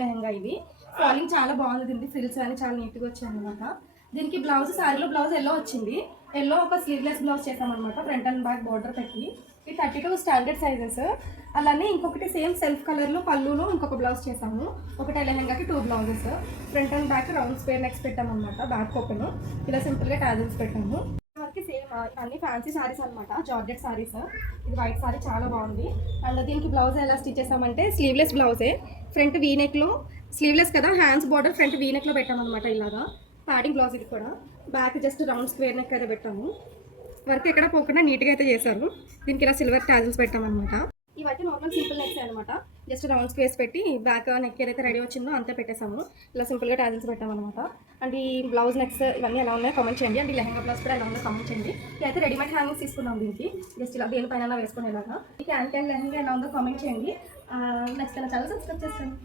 లెహంగా ఇది ఫాలింగ్ చాలా బాగుంది. దీనికి ఫ్రిల్స్ అని చాలా నీట్గా వచ్చాయి అనమాట. దీనికి బ్లౌజ్ శారీలో బ్లౌజ్ ఎల్లో వచ్చింది. ఎల్లో ఒక స్లీవ్లెస్ బ్లౌజ్ చేసామన్నమాట, ఫ్రంట్ అండ్ బ్యాక్ బార్డర్ పెట్టి. ఈ 32 స్టాండర్డ్ సైజెస్. అలానే ఇంకొకటి సేమ్ సెల్ఫ్ కలర్లో పళ్ళులో ఇంకొక బ్లౌజ్ చేసాము. ఒకటే లెహంగాకి 2 blouses. Front and back round square necks పెట్టామన్నమాట. బ్యాక్ ఓపెన్ ఇలా సింపుల్గా టాజిల్స్ పెట్టాము. వరకు సేమ్ అన్ని ఫ్యాన్సీ సారీస్ అనమాట, జార్జెట్ సారీస్. ఇది వైట్ సారీ చాలా బాగుంది. అండ్ దీనికి బ్లౌజ్ ఎలా స్టిచ్ చేసామంటే స్లీవ్లెస్ బ్లౌజే. ఫ్రంట్ వీనెక్లో స్లీవ్లెస్ కదా, హ్యాండ్స్ బార్డర్ ఫ్రంట్ వీనెక్లో పెట్టామన్నమాట. ఇలాగా ప్యాడింగ్ బ్లౌజ్ ఇది కూడా. Back just round square neck అయితే పెట్టాము. వర్క్ ఎక్కడ పోకుండా నీట్గా అయితే చేశారు. దీనికి ఇలా సిల్వర్ టాజిల్స్ పెట్టామన్నమాట. ఇవైతే నార్మల్ సింపుల్ నెక్స్ అనమాట. జస్ట్ రౌండ్ స్క్వేర్స్ పెట్టి బ్యాక్ నెక్ ఏదైతే రెడీ వచ్చిందో అంతే పెట్టేసాము. ఇలా సింపుల్గా టాజిల్స్ పెట్టామన్నమాట. అండ్ ఈ బ్లౌజ్ నెక్స్ ఇవన్నీ ఎలా ఉన్నాయో కామెంట్ చేయండి. అండ్ ఈ లెహంగా బ్లౌజ్ కూడా ఎలా ఉందో కామెంట్ చేయండి. ఇదైతే రెడీమేడ్ హ్యాంగింగ్స్ తీసుకున్నాం. దీనికి జస్ట్ ఇలా దేనిపైన వేసుకునేలాగా. ఈ క్యాన్ లెహంగా ఎలా ఉందో కామెంట్ చేయండి. నెక్స్ట్ ఛానల్ సబ్స్క్రైబ్ చేసుకోండి.